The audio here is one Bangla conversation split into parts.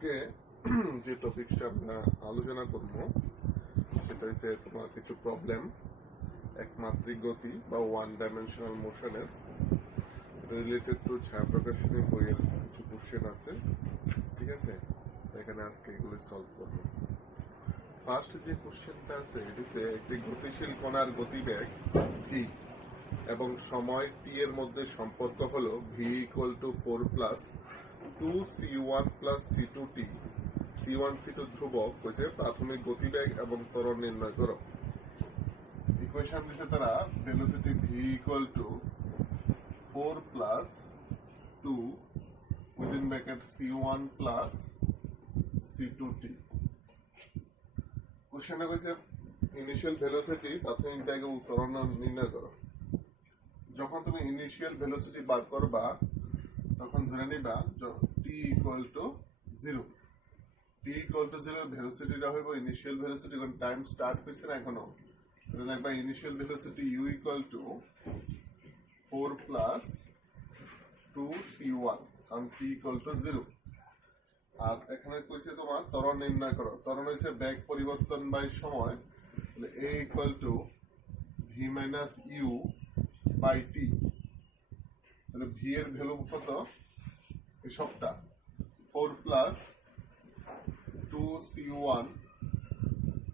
আজকে যে টপিকটা আমরা আলোচনা করব সেটা হচ্ছে তোমার কিছু প্রবলেম একমাত্রিক গতি বা ওয়ান ডাইমেনশনাল মোশনের রিলেটেড টু ছায়া প্রকাশনী বইয়ের কিছু কোশ্চেন আছে। ঠিক আছে, এখানে আজকে এগুলো সলভ করব। ফার্স্ট যে কোশ্চেনটা আছে এটিতে একটি গতিশীল কণার গতিবেগ ভি এবং সময় টি এর মধ্যে সম্পর্ক হলো V equal two 4 plus 2c1 plus c2t। c1 c2 ধ্রুবক হয়েছে প্রাথমিক গতিবেগ এবং ত্বরণ নির্ণয় করো। ইকুয়েশন দিতে তারা velocity v equal two 4 plus 2 within bracket c1 plus c2t। কোশ্চেনটা কইছে ইনিশিয়াল ভেলোসিটি প্রাথমিক বেগ এবং ত্বরণ নির্ণয় করো। যখন তুমি ইনিশিয়াল ভেলোসিটি বার করবা তখন ধরে নিবা t equal two 0। t equal two 0 ভেলোসিটিটা হইব ইনিশিয়াল ভেলোসিটি, কারণ টাইম স্টার্ট হইছে না এখনো। লাগবে initial velocity u equal to 4 plus 2c1, কারণ t ইকুয়াল টু 0। আর এখানে কইছে তোমার ত্বরণ নির্ণয় করো। ত্বরণ হইছে বেগ পরিবর্তন বাই সময়, তাহলে a equal to v minus u by t। তাহলে v এর ভ্যালু কত? এই সবটা 4 প্লাস 2c1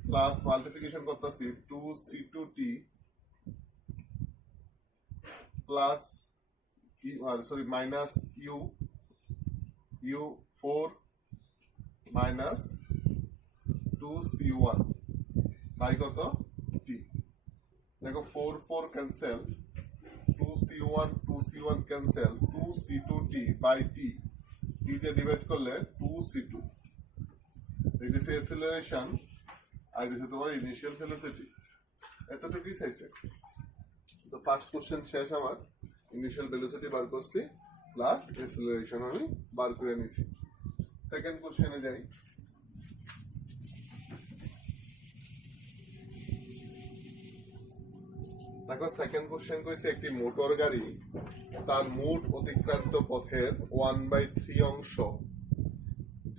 প্লাস মাল্টিপ্লিকেশন করতেছি 2c2t plus minus u 4 minus 2c1 by কত t। দেখো 4 4 cancel, 2c1 cancel, 2c2t by t, t তে ডিভাইড করলে 2c2। এটা হচ্ছে অ্যাসেলারেশন আর এটা হচ্ছে তোমার ইনিশিয়াল ভেলোসিটি। এতটুকুই চাইছে। তো ফার্স্ট কোশ্চেন শেষ আমার। ইনিশিয়াল ভেলোসিটি বার করছি প্লাস অ্যাসেলারেশন আমি বার করে নিছি। সেকেন্ড কোশ্চেনে যাই। দেখো সেকেন্ড কোশ্চেন কইছে একটি মোটর গাড়ি তার মোট অতিক্রান্ত পথের 1/3 অংশ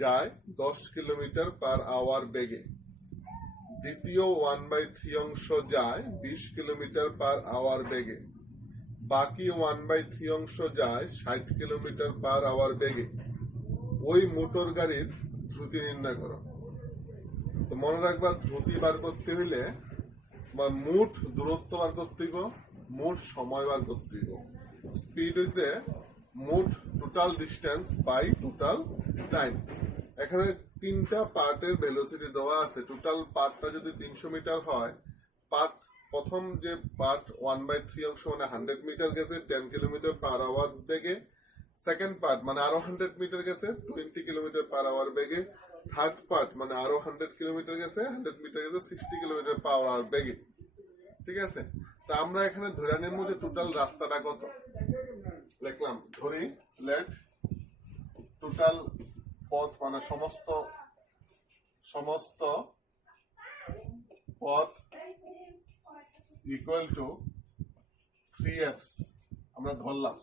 যায় 10 কিলোমিটার পার আওয়ার বেগে, দ্বিতীয় 1/3 অংশ যায় 20 কিলোমিটার পার আওয়ার বেগে, বাকি 1/3 অংশ যায় 60 কিলোমিটার পার আওয়ার বেগে। ওই মোটর গাড়ির দ্রুতি নির্ণয় করো। তো মনে রাখবা, দ্রুতি বার করতে হইলে বা মোট দূরত্ব বার করতে হইব, মোট সময় বার করতে হইব। স্পিড হইছে মোট total distance by total time. এখানে তিনটা পার্টের ভেলোসিটি দেওয়া আছে। টোটাল পার্টটা যদি 300 মিটার হয়, প্রথম যে পার্ট 1/3 অংশ মানে 100 মিটার গেছে 10 কিলোমিটার পার আওয়ার বেগে। সেকেন্ড পার্ট মানে আরো 100 মিটার গেছে 20 কিলোমিটার পার আওয়ার বেগে। থার্ড পার্ট মানে আরো 100 কিলোমিটার গেছে 100 মিটার গেছে 60 কিলোমিটার পার আওয়ার বেগে। ঠিক আছে, তা আমরা এখানে ধরে নেব যে টোটাল রাস্তাটা কত। লিখলাম, ধরি লেট টোটাল পথ মানে সমস্ত পথ ইকুয়াল টু 3s। আমরা ধরলাম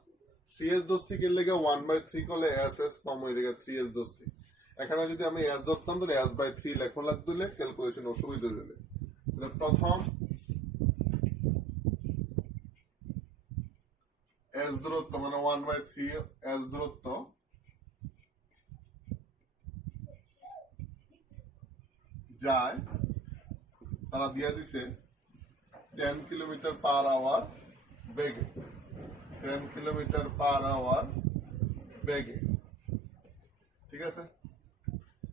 3s দোস্তি কে লেগে 1/3 করলে ss কম হয়ে যাবে 3s দোস্তি। এখানে যদি আমি s ধরতাম তাহলে s/3 লেখা লাগতো, ক্যালকুলেশন অসুবিধা হয়ে। প্রথম s দূরত্ব মানে 1/3 s দূরত্ব যায়, তারা দিয়ে দিছে 10 কিলোমিটার পার আওয়ার বেগে। 10 কিলোমিটার পার আওয়ার বেগে। ঠিক আছে,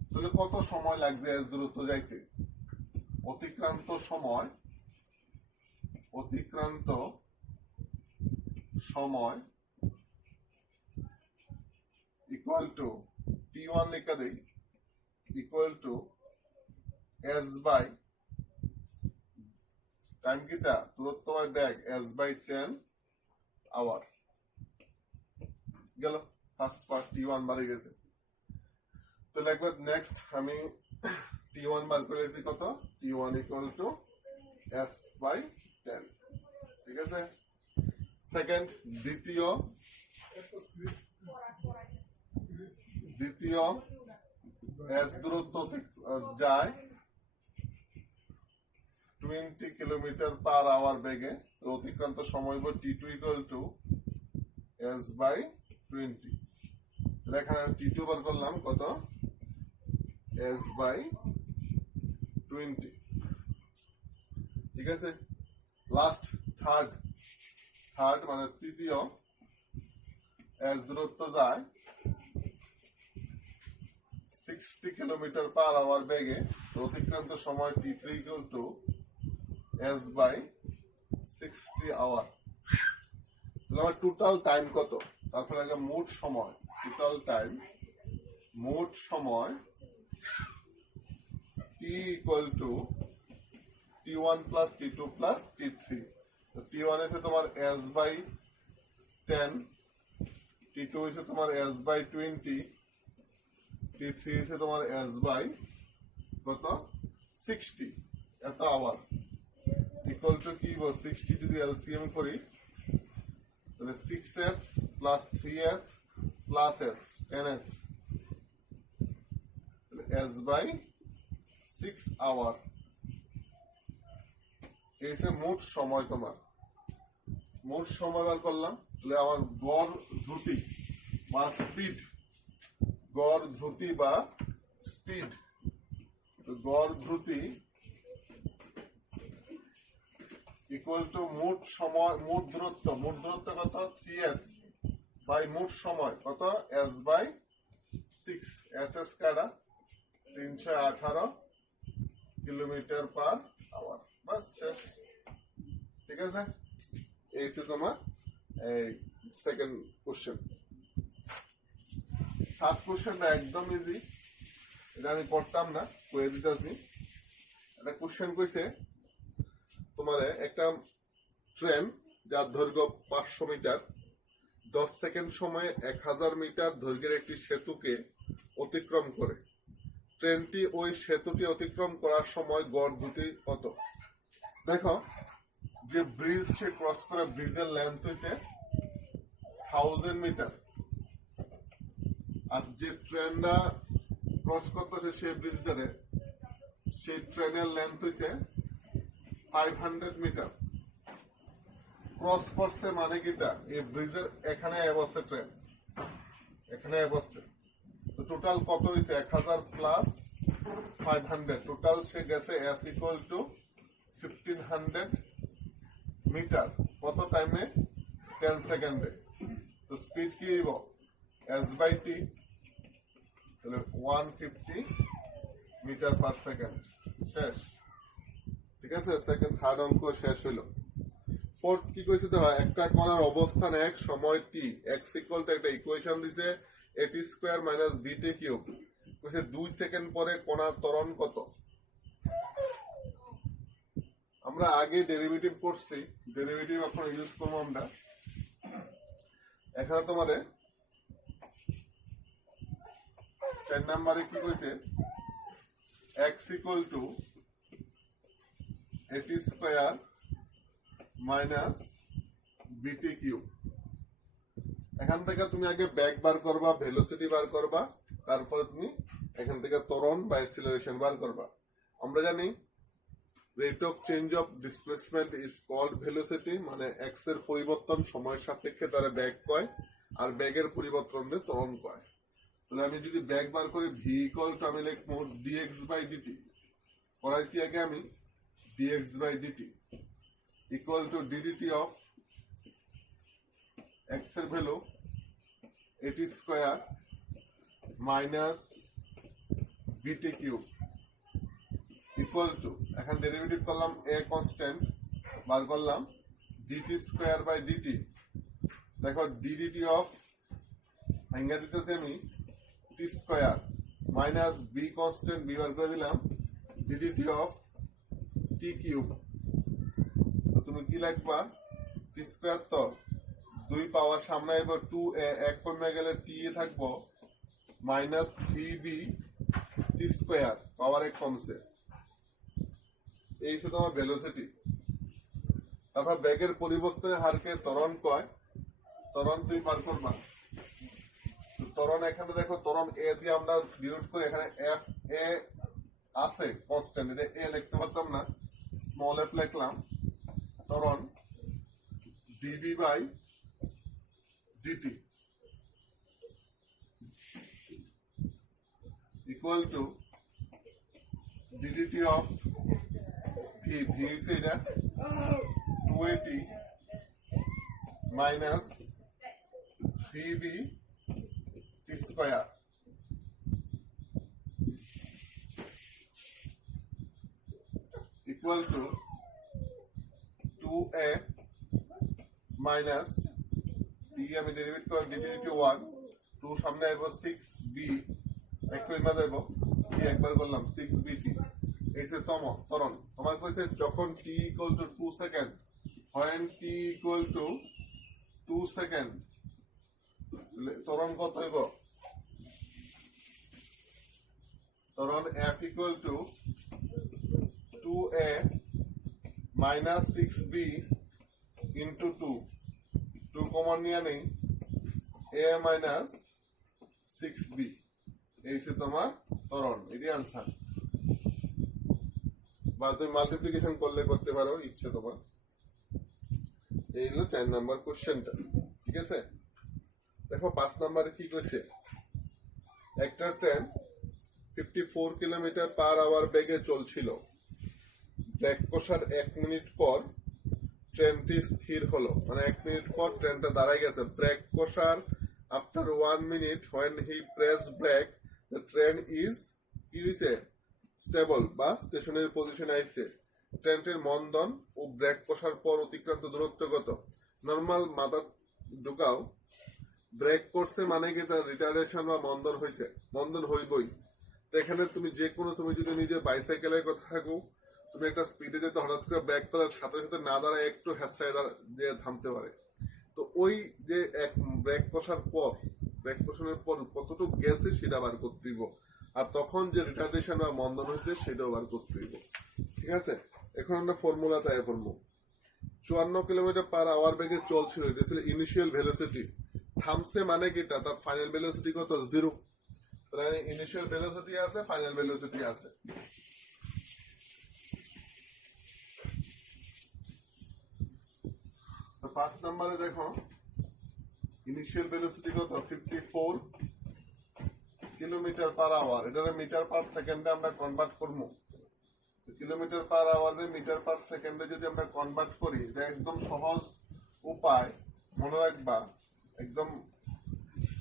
তাহলে কত সময় লাগছে এস দূরত্ব যাইতে? অতিক্রান্ত সময় ইকুয়াল টু t1 লেখা দেই equal to s by time কিটা দূরত্ব বাই ব্যাগ s/10 আওয়ার গেল। ফার্স্ট পার্ট t1 বাড়ে গেছে। তো একবার নেক্সট আমি t1 বার করে এসেছি কত, t1 ইকুয়াল টু s/10। ঠিক আছে, সেকেন্ড দ্বিতীয় এস দূরত্ব যায় 20 কিলোমিটার পার আওয়ার বেগে, অতিক্রান্ত সময় হবে t2 equal to s by 20। এখানে t2 বার করলাম কত, s বাই 20। ঠিক আছে, লাস্ট থার্ড মানে তৃতীয়, s দূরত্ব যায় 60 কিলোমিটার পার আওয়ার বেগে, অতিক্রান্ত সময় t3 equal to s by 60 hour. তাহলে আমার টোটাল টাইম কত, তারপরে আগে মোট সময়, টোটাল টাইম মোট সময় t equal two t1 plus t2 plus t3। t1 হচ্ছে তোমার s বাই 10, t2 হচ্ছে তোমার s বাই 20, t3 হচ্ছে তোমার s বাই কত 60, এত আওয়ার ইকুয়াল টু কি 60 যদি এলসিএম করি তাহলে 6s plus 3s plus s 10s s by 6 hour. এই যে মোট সময়, তোমার মোট সময় বার করলাম। তাহলে আমার গড় দ্রুতি বা স্পিড, গড় দ্রুতি বা স্পিড, গড় দ্রুতি ইকুয়াল টু মোট সময়, মোট দূরত্ব কত 3s বাই মোট সময় কত s বাই 6, ss কাটা 318 কিলোমিটার পার আওয়ার। বাস শেষ। ঠিক আছে, এই হচ্ছে তোমার এই সেকেন্ড কোশ্চেন। থার্ড কোশ্চেনটা একদম ইজি, এটা আমি করতাম না, কয়ে দিতেছি। একটা কোশ্চেন কইছে তোমার একটা ট্রেন যার দৈর্ঘ্য 500 মিটার 10 সেকেন্ড সময়ে 1000 মিটার দৈর্ঘ্যের একটি সেতুকে অতিক্রম করে। ট্রেনটি ওই সেতুটি অতিক্রম করার সময় গড় দ্রুতি কত? দেখো, যে ব্রিজ সে ক্রস করে, ব্রিজের লেন্থ হইছে 1000 মিটার, আর যে ট্রেনটা ক্রস করতেছে সেই ব্রিজটারে, সেই ট্রেনের লেন্থ হইছে 500 মিটার। ক্রস করছে মানে কিটা, এই ব্রিজের এখানে বসছে ট্রেন, এখানে বসছে, তো টোটাল কত হয়েছে 1000 প্লাস 500, টোটাল সে গেছে s ইকুয়াল টু 1500 মিটার। কত টাইমে? 10 সেকেন্ডে। তো স্পিড কি হইব s বাই t, তাহলে 150 মিটার পার সেকেন্ড। শেষ। ঠিক আছে, সেকেন্ড থার্ড অঙ্ক শেষ হইল। ফোর্থ কি কইছে, তো একটা কণার অবস্থান এক সময় t, x ইকুয়াল টু একটা ইকুয়েশন দিছে at square minus bt cube, কইছে 2 সেকেন্ড পরে কণার ত্বরণ কত? আমরা আগে ডেরিভেটিভ করছি, ডেরিভেটিভ এখন ইউজ করব আমরা। এখানে তোমারে 4 নম্বরে কি কইছে, x equal two at square minus bt cube. এখান থেকে তুমি আগে ব্যাক বার করবা, ভেলোসিটি বার করবা, তারপরে তুমি এখান থেকে ত্বরণ বা অ্যাক্সিলারেশন বার করবা। আমরা জানি rate of change of displacement is called velocity, মানে এক্স এর পরিবর্তন সময়ের সাপেক্ষে তারা ব্যাক কয়, আর ব্যাগের পরিবর্তনে ত্বরণ কয়। তাহলে আমি যদি ব্যাক বার করি ভি ইকুয়াল টু আমি লিখবো dx বাই dt, করাইছি আগে আমি dx by dt equal to ddt of x এর value at square minus bt cube equal to, এখন ডেরিভেটিভ করলাম a কনস্ট্যান্ট, বার করলাম dt স্কয়ার বাই dt। দেখো ddt অফ ভাঙা দিতেছি আমি t square minus b constant, b বার করে দিলাম ddt অফ t কিউব। তো তুমি কি লিখবা, t স্কয়ার তো 2 পাওয়ার সামনে আইব 2a, 1 কমে গেলে t এ থাকবো মাইনাস 3b t স্কয়ার, পাওয়ার 1 কমছে। এই হচ্ছে তোমার ভেলোসিটি। তারপর ব্যাগের পরিবর্তনের হারকে ত্বরণ কয়, ত্বরণ তুমি বার করবা। ত্বরণ এখানে দেখো ত্বরণ এ দিয়ে আমরা ডিনোট করি, এখানে এফ এ আছে কনস্ট্যান্ট, এটা এ লিখতে পারতাম না, স্মল এফ লিখলাম। ত্বরণ dv by dt equal to d dt of v, v হচ্ছে এটা 280 minus 3b t square equal to 2a minus d আমি ডেরিভেট করে ডিটি 1 2 সামনে আসবো 6b একটু ইমা দেব d একবার করলাম 6bt এই যে ত্বরণ তোমার কইছে যখন t equal to 2 second, when t equal to 2 second ত্বরণ কত হইব? ত্বরণ f equal to 2a minus 6b into 2 common নিয়ে নেই, a minus 6b এই হচ্ছে তোমার ত্বরণ, এটাই আনসার। বা তুমি মাল্টিপ্লিকেশন করলে করতে পারো, ইচ্ছে তোমার। এই হলো 4 নাম্বার কোশ্চেনটা, ঠিক আছে। দেখো 5 নাম্বারে কি কইছে, একটা ট্রেন 54 কিলোমিটার পার আওয়ার বেগে চলছিল, ব্রেক কষার 1 মিনিট পর ট্রেনটি স্থির হলো, মানে 1 মিনিট পর ট্রেনটা দাঁড়ায় গেছে। ব্রেক কষার after 1 minute when he pressed brake the train is কি হইছে স্টেবল বা স্টেশনারি পজিশনে আইছে। ট্রেনটির মন্দন ও ব্রেক কষার পর অতিক্রান্ত দূরত্ব কত? নরমাল মাথা ঢুকাও, ব্রেক করছে মানে কি তার রিটার্ডেশন বা মন্দন হইছে, মন্দন হইবই। তো এখানে তুমি যে কোনো, তুমি যদি নিজে বাইসাইকেলের কথা থাকো, তুমি একটা স্পিডে যেতে হঠাৎ করে ব্রেক করার সাথে সাথে না দাঁড়ায় একটু হ্যাপসাই দিয়ে থামতে পারে। তো ওই যে এক ব্রেক কষার পর, ব্রেক কষানোর পর কতটুকু গেছে সেটা বার করতে দিব, আর তখন যে রিটার্ডেশন বা মন্দন হয়েছে সেটাও বার করতে দিব, ঠিক আছে। এখন আমরা ফর্মুলা তাই ফর্মু 54 কিলোমিটার পার আওয়ার বেগে চলছিল, এটা ছিল ইনিশিয়াল ভেলোসিটি। থামছে মানে কি তার ফাইনাল ভেলোসিটি কত? 0। তাহলে ইনিশিয়াল ভেলোসিটি আছে, ফাইনাল ভেলোসিটি আছে। তো 5 নম্বরে দেখো ইনিশিয়াল ভেলোসিটি কত? 54 কিলোমিটার পার আওয়ার, এটা মিটার পার সেকেন্ডে আমরা কনভার্ট করবো। কিলোমিটার পার আওয়ারে মিটার পার সেকেন্ডে যদি আমরা কনভার্ট করি, এটা একদম সহজ উপায়, মনে রাখবা, একদম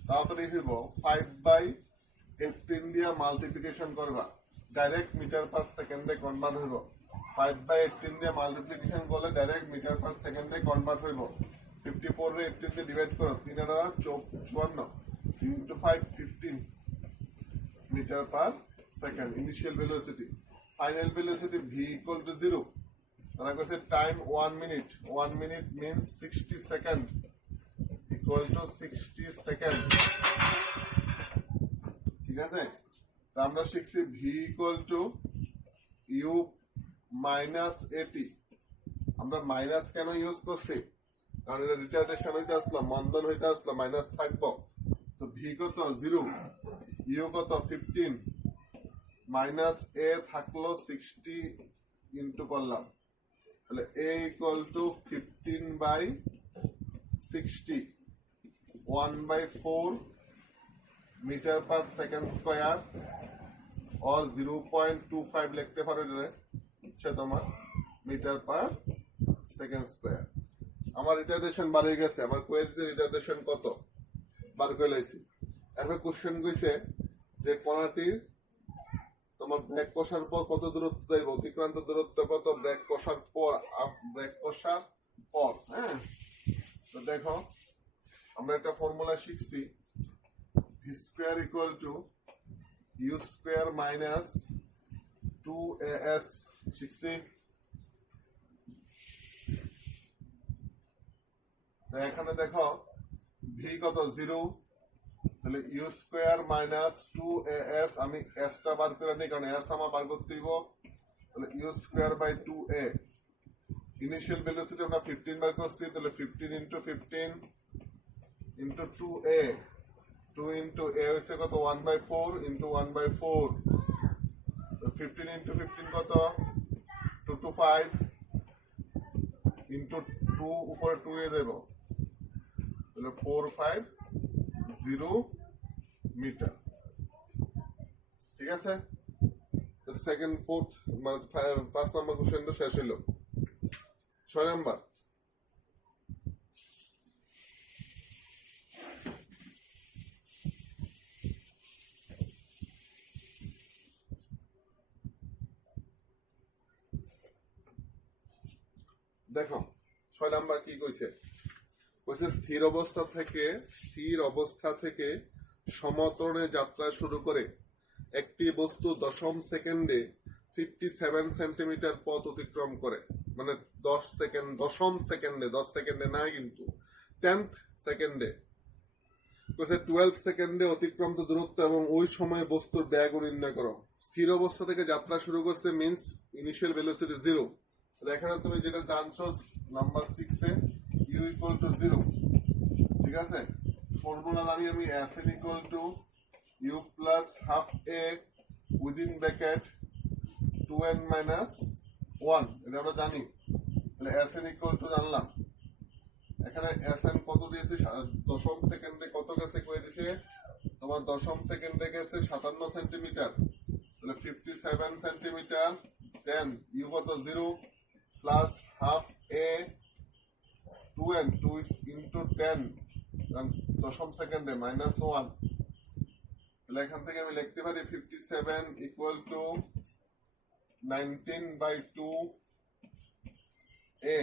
তাড়াতাড়ি হইব। 5/18 দিয়ে মাল্টিপ্লিকেশন করবা, ডাইরেক্ট মিটার পার সেকেন্ডে কনভার্ট হইব। 5/18 দিয়ে মাল্টিপ্লিকেশন করলে ডাইরেক্ট মিটার পার সেকেন্ডে কনভার্ট হইব। 54 রে 18 দিয়ে ডিভাইড করো, 3 আর 54 into 5 15 metre per second initial velocity. Final velocity v equal to 0, তারা কইছে time 1 minute, 1 minute means 60 second equal to 60 second, ঠিক আছে। তো আমরা শিখছি v equal to u minus 80। আমরা মাইনাস কেন ইউজ করছি? কারণ এটা রিটার্ডেশন হইতে আসলো, মন্দন হইতে আসলো, মাইনাস থাকবো। তো v কত? 0, u কত? 15, মাইনাস a থাকলো 60 ইন্টু করলাম, তাহলে a equal to 15/60, 1/4 metre per second square or 0.25 লিখতে পারো, ইচ্ছা তোমার, মিটার পার সেকেন্ড স্কয়ার। আমার রিটার্ডেশন বাড়ে গেছে, আমার কোয়েশ্চেন রিটার্ডেশন কত বার করে লাইছি। এখন কোশ্চেন কইছে যে কণাটির তোমার ব্রেক কষার পর কত দূরত্ব যাইব, অতিক্রান্ত দূরত্ব কত ব্রেক কষার পর, ব্রেক কষার পর। হ্যাঁ, তো দেখো আমরা একটা ফর্মুলা শিখছি, V square equal to U square minus 2as শিখছি। এখানে দেখো ভি কত? 0, তাহলে ইউ স্কয়ার মাইনাস 2as, আমি s টা বার করে নিই কারণ s আমার বার করতে দিব। তাহলে U square by 2a, initial velocity আমরা 15 বার করছি, তাহলে 15 into 15 into 2a, 2 into a হইছে কত 1/4 into 1/4 15 into 15 কত 2 to 5 into 2 উপরে 2 এ দেব তাহলে 450 মিটার ঠিক আছে সেকেন্ড ফোর্থ মানে ফার্স্ট নাম্বার কোশ্চেনটা শেষ হলো 6 নাম্বার দেখো 6 নাম্বার কি কইছে কইছে স্থির অবস্থা থেকে সমতলে যাত্রা শুরু করে একটি বস্তু দশম সেকেন্ডে 57 সেন্টিমিটার পথ অতিক্রম করে মানে 10 সেকেন্ডে না কিন্তু 10th সেকেন্ডে কইছে 12 সেকেন্ডে অতিক্রান্ত দূরত্ব এবং ওই সময়ে বস্তুর বেগ নির্ণয় করো স্থির অবস্থা থেকে যাত্রা শুরু করছে মিন্স ইনিশিয়াল ভেলোসিটি 0 এখানে তুমি যেটা জানছো নাম্বার 6 এ u equal to 0 ঠিক আছে ফর্মুলা জানি আমি s equal to u plus half a within bracket 2n minus 1 এটা আমরা জানি তাহলে sn equal to জানলাম এখানে sn কত দিয়েছে দশম সেকেন্ডে কত গেছে কই দিয়েছে তোমার দশম সেকেন্ডে গেছে 57 সেন্টিমিটার তাহলে 57 সেন্টিমিটার দেন u কত 0 plus half a 2n 2 is into 10 দশম সেকেন্ডে minus 1 তাহলে এখান থেকে আমি লিখতে পারি 57 equal to 19/2 a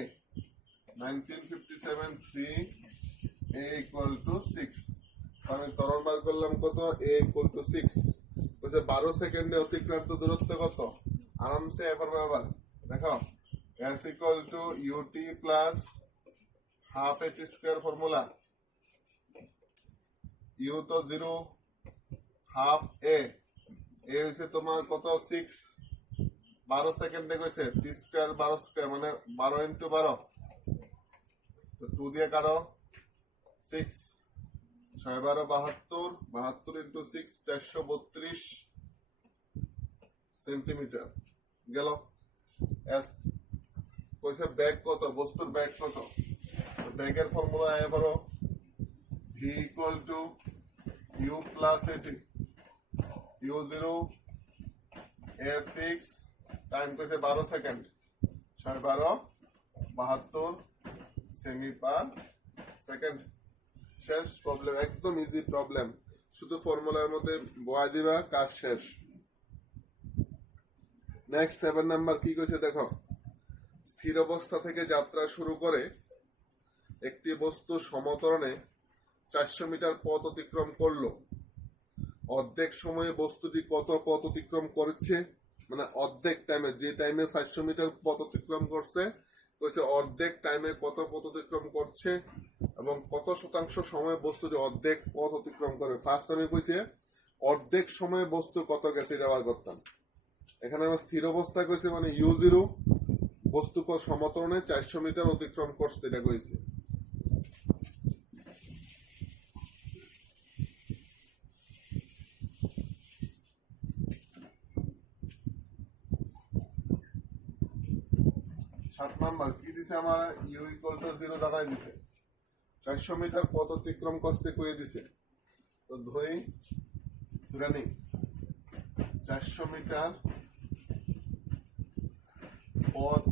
1957 3 a equal to 6 আমি ত্বরণ বার করলাম কত a equal to 6 বলছে 12 সেকেন্ডে অতিক্রান্ত দূরত্ব কত আরামসে এবার দেখো s equal to ut plus half a t square formula u তো 0 half a হইছে তোমার কত 6 12 সেকেন্ডে কইছে t স্কয়ার 12 স্কয়ার মানে 12 into 12 তো 2 দিয়ে কাটো 6 6 12 72 72 into 6 432 সেন্টিমিটার গেল s কইছে ব্যাগ কত বস্তুর ব্যাগ কত ব্যাগের ফর্মুলা এবারো v equal to u plus at u0 a6 time কইছে 12 সেকেন্ড 6 12 72 সেমি পার সেকেন্ড শেষ প্রবলেম একদম ইজি প্রবলেম শুধু ফর্মুলার মধ্যে বয়া দিবা কাজ শেষ নেক্সট 7 নাম্বার কি কইছে দেখো স্থির অবস্থা থেকে যাত্রা শুরু করে একটি বস্তু সমতরণে 400 মিটার পথ অতিক্রম করলো অর্ধেক সময়ে বস্তুটি কত পথ অতিক্রম করেছে মানে অর্ধেক টাইমে যে টাইমে 400 মিটার পথ অতিক্রম করছে কইছে অর্ধেক টাইমে কত পথ অতিক্রম করছে এবং কত শতাংশ সময় বস্তুটি অর্ধেক পথ অতিক্রম করে ফার্স্ট আমি কইছে অর্ধেক সময়ে বস্তু কত গেছে এটা বার করতাম এখানে আমরা স্থির অবস্থা কইছে মানে u0 বস্তু সমতরণে 400 মিটার অতিক্রম করছে এটা কইছে 7 নাম্বার কি দিছে আমার u equal to 0 দেখাই দিছে 400 মিটার পথ অতিক্রম করতে কইয়ে দিছে তো ধরি নেই 400 মিটার পথ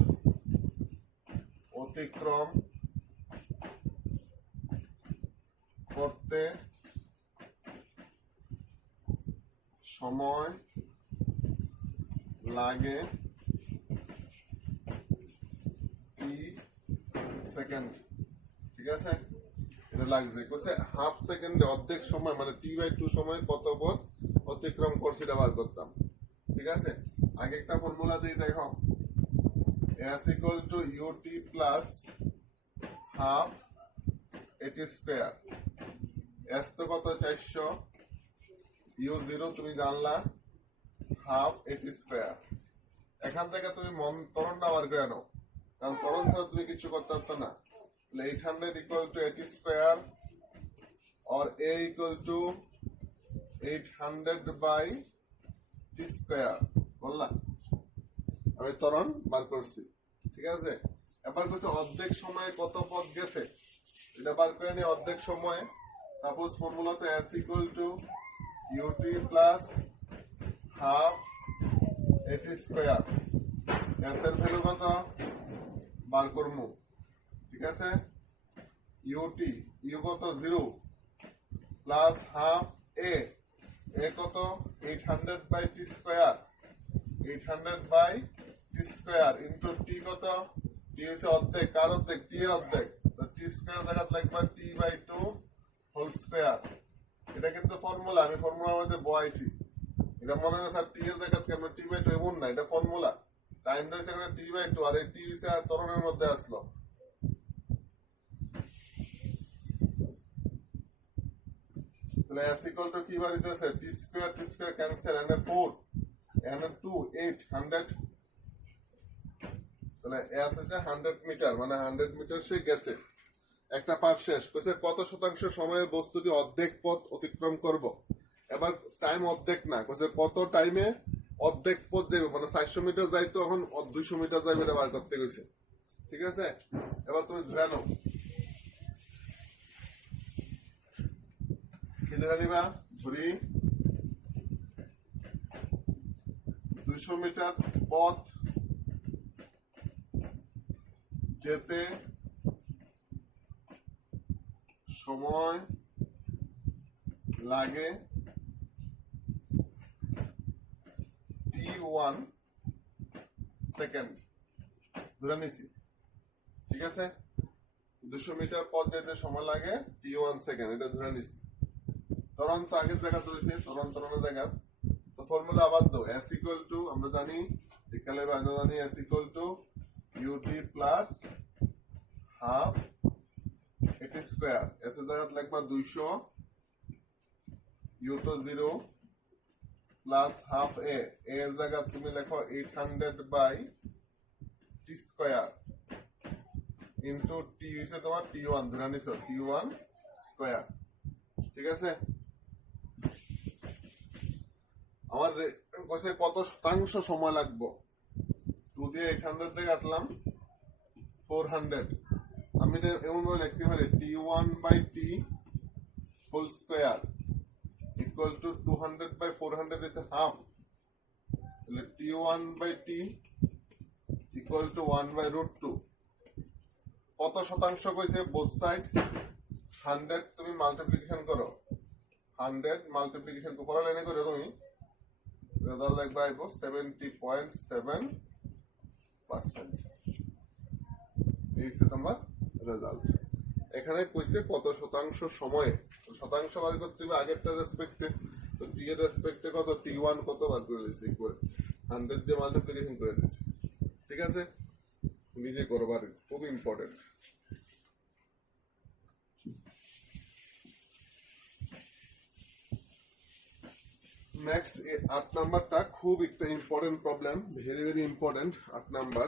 অতিক্রম করতে সময় লাগে সেকেন্ড ঠিক আছে এটা লাগছে কইছে হাফ সেকেন্ডে অর্ধেক সময় মানে t/2 সময় কত পথ অতিক্রম করছে এটা বার করতাম ঠিক আছে আগে একটা ফর্মুলা দেই দেখো s equal to ut plus half at square s তো কত 400 u0 তুমি জানলা half at square এখান থেকে তুমি মন ত্বরণটা বার করে নাও কারণ ত্বরণ ছাড়া তুমি কিছু করতে পারতো না 800 equal to 80 square or a equal to 800 by T square বললাম আমি ত্বরণ বার করছি ঠিক আছে এবার বলছে অর্ধেক সময়ে কত পথ গেছে এটা বার করে নিয়ে অর্ধেক সময়ে সাপোজ ফর্মুলা তো s ইকুয়াল টু ut plus half at square s এর ভ্যালু কত বার করমু ঠিক আছে ut u কত 0 প্লাস হাফ a কত 800 by T square 800 by T square into T কত টি হচ্ছে অর্ধেক কার অর্ধেক টি এর অর্ধেক তো টি স্কয়ার জায়গা লাগবে টি বাই 2 হোল স্কয়ার এটা কিন্তু ফর্মুলা আমি ফর্মুলার মধ্যে বসাইছি এটা মনে হয় স্যার টি এর জায়গা কেন টি বাই 2 এমন না এটা ফর্মুলা টাইম রয়েছে এখানে টি বাই 2 আর এই টি হচ্ছে ত্বরণের মধ্যে আসলো তাহলে s equal to কি বাড়িতেছে t square ক্যান্সেল এখানে 4 এখানে 2 8 100 তাহলে s আছে 100 মিটার মানে 100 মিটার সে গেছে একটা পার্ট শেষ কইছে কত শতাংশ সময়ে বস্তুটি অর্ধেক পথ অতিক্রম করব এবার টাইম অর্ধেক না কইছে কত টাইমে অর্ধেক পথ যাবে মানে 400 মিটার যাইতো এখন 200 মিটার যাবে এটা বার করতে কইছে ঠিক আছে এবার তুমি ধরে নাও কি ধরে নিবা ধরি 200 মিটার পথ যেতে সময় লাগে t1 সেকেন্ড ধরে নিছি ঠিক আছে 200 মিটার পথ যেতে সময় লাগে t1 সেকেন্ড এটা ধরে নিছি ত্বরণ তো আগের জায়গা রয়েছে ত্বরণের জায়গা তো ফর্মুলা আবার দাও s ইকুয়াল টু আমরা জানি এখানে আমরা জানি s ইকুয়াল টু ut plus half at square s এর জায়গা লাগবে 200 u তো 0 প্লাস হাফ a এর জায়গা তুমি লেখো 800 by T square into T হইছে তোমার t1 ধরে নিছো t1 স্কয়ার ঠিক আছে আমার কইছে কত শতাংশ সময় লাগবে 2 দিয়ে 800 দিয়ে কাটলাম 400 আমি এটা এমন ভাবে লিখতে পারি t1 by t whole square equal to 200 by 400 is half তাহলে t1 by t equal to 1 by root 2 কত শতাংশ কইছে বোথ সাইড 100 তুমি মাল্টিপ্লিকেশন করো 100 মাল্টিপ্লিকেশন পড়া লাইনে করে তুমি রেজাল্ট লাগবে আইবো 70.7% এই হচ্ছে তোমার রেজাল্ট এখানে কইছে কত শতাংশ সময়ে শতাংশ বার করতে হবে আগেরটা রেসপেক্টে তো টি এর রেসপেক্টে কত t1 কত বার করে দিয়েছে ইকুয়াল 100 দিয়ে মাল্টিপ্লিকেশন করে দিয়েছে ঠিক আছে নিজে করবার খুব ইম্পর্টেন্ট নেক্সট 8 নাম্বারটা খুব একটা important problem very very important 8 number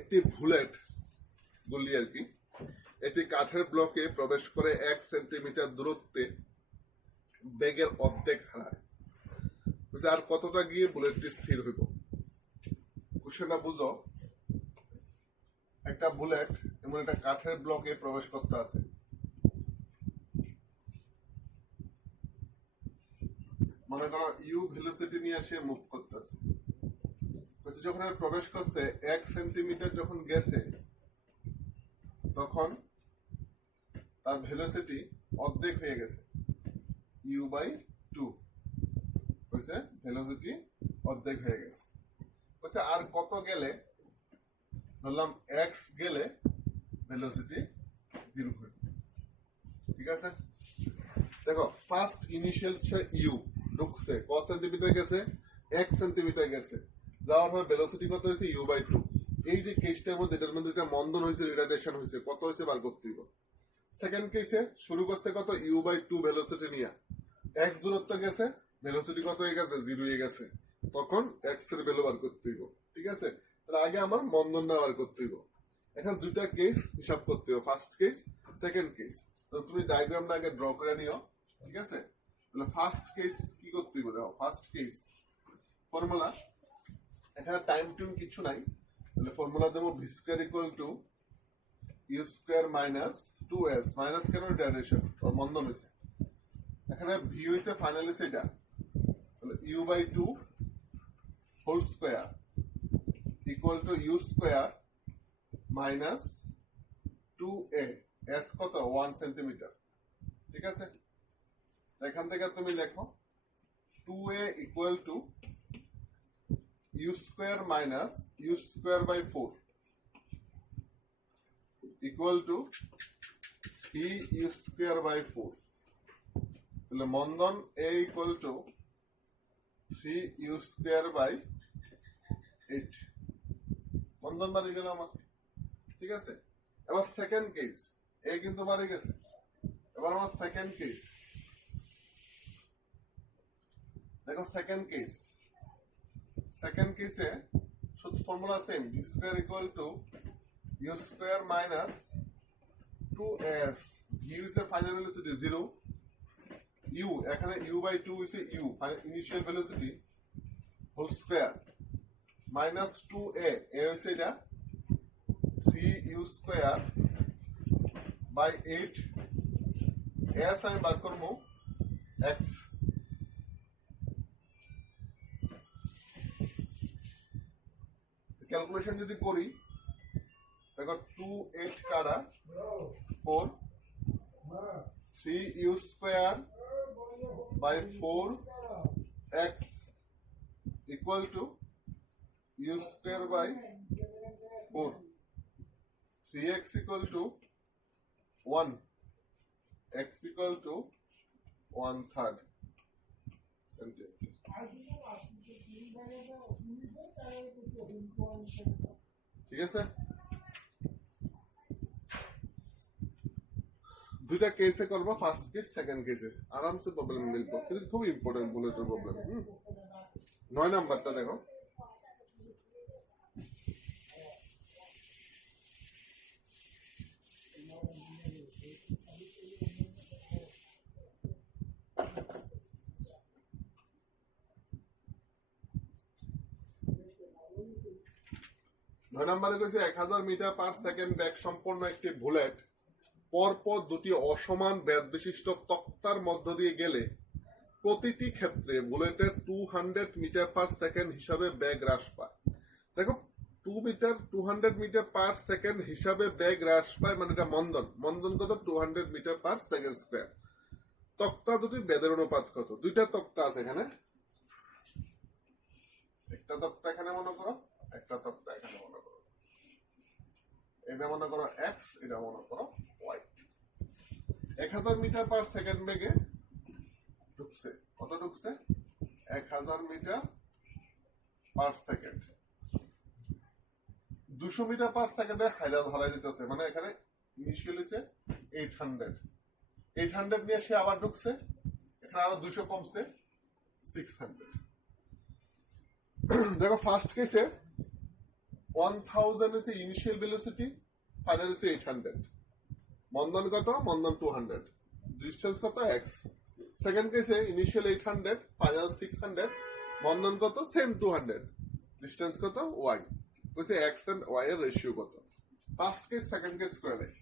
একটি বুলেট গুলি আর কি এটি কাঠের ব্লকে প্রবেশ করে 1 সেন্টিমিটার দূরত্বে বেগের অর্ধেক হারায় আর কতটা গিয়ে বুলেটটি স্থির হইব কোশ্চেনটা বুঝো একটা বুলেট এমন একটা কাঠের ব্লকে প্রবেশ করতে আছে মনে করো ইউ ভেলোসিটি নিয়ে সে মুভ করতেছে যখন প্রবেশ করছে 1 সেন্টিমিটার যখন গেছে তখন তার ভেলোসিটি অর্ধেক হয়ে গেছে ইউ বাই 2 হইছে ভেলোসিটি অর্ধেক হয়ে গেছে হইছে আর কত গেলে ধরলাম x গেলে ভেলোসিটি 0 হবে ঠিক আছে দেখো ফার্স্ট ইনিশিয়াল ইউ ঢুকছে কত সেন্টিমিটার গেছে 1 সেন্টিমিটার গেছে যাওয়ার পর ভেলোসিটি কত হয়েছে u বাই 2 এই যে কেসটার মধ্যে এটার মধ্যে একটা মন্দন হয়েছে রিটার্ডেশন হয়েছে কত হয়েছে বার করতে হবে সেকেন্ড কেসে শুরু করছে কত u বাই 2 ভেলোসিটি নিয়ে x দূরত্ব গেছে ভেলোসিটি কত হয়ে গেছে 0 হয়ে গেছে তখন x এর ভ্যালু বার করতে হবে ঠিক ঠিক আছে? তাহলে আগে আমার মন্দনটা বার করতে হইব। এখন দুইটা কেস হিসাব করতে হবে, ফার্স্ট কেস সেকেন্ড কেস। তো তুমি ডায়াগ্রামটা আগে ড্র করে নিও, ঠিক আছে? তাহলে ফার্স্ট কেস কি করতে হইব? দেখো ফার্স্ট কেস ফর্মুলা, এখানে টাইম টুইম কিছু নাই, তাহলে ফর্মুলা দেবো V square equal to U square minus 2s, minus কেন ডাইরেকশন ও মন্দন হয়েছে, এখানে ভি হইছে ফাইনাল হইছে এটা, তাহলে U by 2 whole square equal to U square minus 2a, s কত 1 সেন্টিমিটার, ঠিক আছে? এখান থেকে তুমি লেখো 2a equal to U square minus U square by 4 equal to 3 you square by 4, তাহলে মন্দন a equal to 3 you square by 8, মন্দন বাড়ি গেল আমার, ঠিক আছে? এবার সেকেন্ড কেস, এ কিন্তু বাড়ি গেছে, এবার আমার সেকেন্ড কেস দেখো, সেকেন্ড কেসে শুধু formula same, V square equal to U square minus 2s, V হইছে ফাইনাল ভেলোসিটি 0, ইউ এখানে ইউ বাই 2 হইছে U initial velocity whole square minus 2a, A হইছে এটা 3 ইউ স্কয়ার বাই 8, s আমি বার করবো x, ক্যালকুলেশন যদি করি দেখো 2 8 কাটা 4, 3 you square by 4 x equal to U square by 4, 3x equal to 1, x equal to 1/3 centimetre. ঠিক আছে, দুইটা কেসে করবো, ফার্স্ট কেস সেকেন্ড কেসে আরামসে প্রবলেম মিলবো, কিন্তু খুব ইম্পর্টেন্ট বুলেটের প্রবলেম। 9 নাম্বারটা দেখো, নম্বরে কইছে 1000 মিটার পার সেকেন্ড বেগ সম্পন্ন একটি বুলেট পরপর দুটি অসমান বেগ বিশিষ্ট তক্তার মধ্য দিয়ে গেলে প্রতিটি ক্ষেত্রে বুলেটের 200 মিটার পার সেকেন্ড হিসাবে বেগ হ্রাস পায়। দেখো 200 মিটার পার সেকেন্ড হিসাবে বেগ হ্রাস পায়, মানে এটা মন্দন কত 200 মিটার পার সেকেন্ড স্কয়ার। তক্তা দুটি বেদের অনুপাত কত? দুইটা তক্তা আছে এখানে, একটা তক্তা এখানে মনে করো, একটা তক্তা এখানে মনে করো, এটা মনে করো x, এটা মনে করো y। 1000 মিটার পার সেকেন্ড বেগে ঢুকছে, কত ঢুকছে? 1000 metre per second. 200 metre per সেকেন্ডে হাইরা ধরা যেতেছে, মানে এখানে ইনিশিয়াল হইছে 800 নিয়ে সে আবার ঢুকছে, এখানে আরো 200 কমছে 600। দেখো ফার্স্ট কেসে 1000 হচ্ছে ইনিশিয়াল ভেলোসিটি, ফাইনাল হচ্ছে 800, মন্দন কত? মন্দন 200, ডিসটেন্স কত? x। সেকেন্ড কেসে ইনিশিয়াল 800, ফাইনাল 600, মন্দন কত? সেম 200, ডিসটেন্স কত? y। কইছে x এন্ড y এর রেশিও কত? ফার্স্ট কেস সেকেন্ড কেস করে নেই।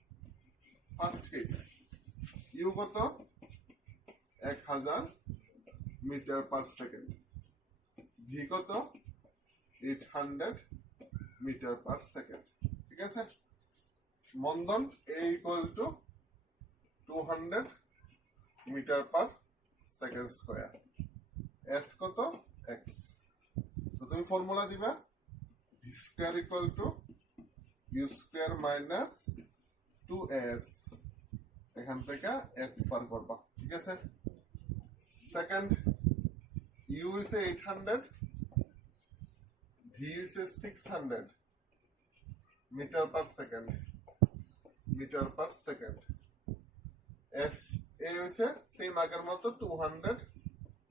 ফার্স্ট কেস ইউ কত? 1000 মিটার পার সেকেন্ড, ভি কত? 800 মিটার পার সেকেন্ড, ঠিক আছে? মন্দন a equal to 200 metre per second square, s কত? x। তো তুমি ফর্মুলা দিবা V square equal to U square minus 2s, এখান থেকে x বার করবা, ঠিক আছে? সেকেন্ড ইউ ইছে 800, ভি ইছে 600 metre per second, metre per second. S A হইছে সেম আগের মতো 200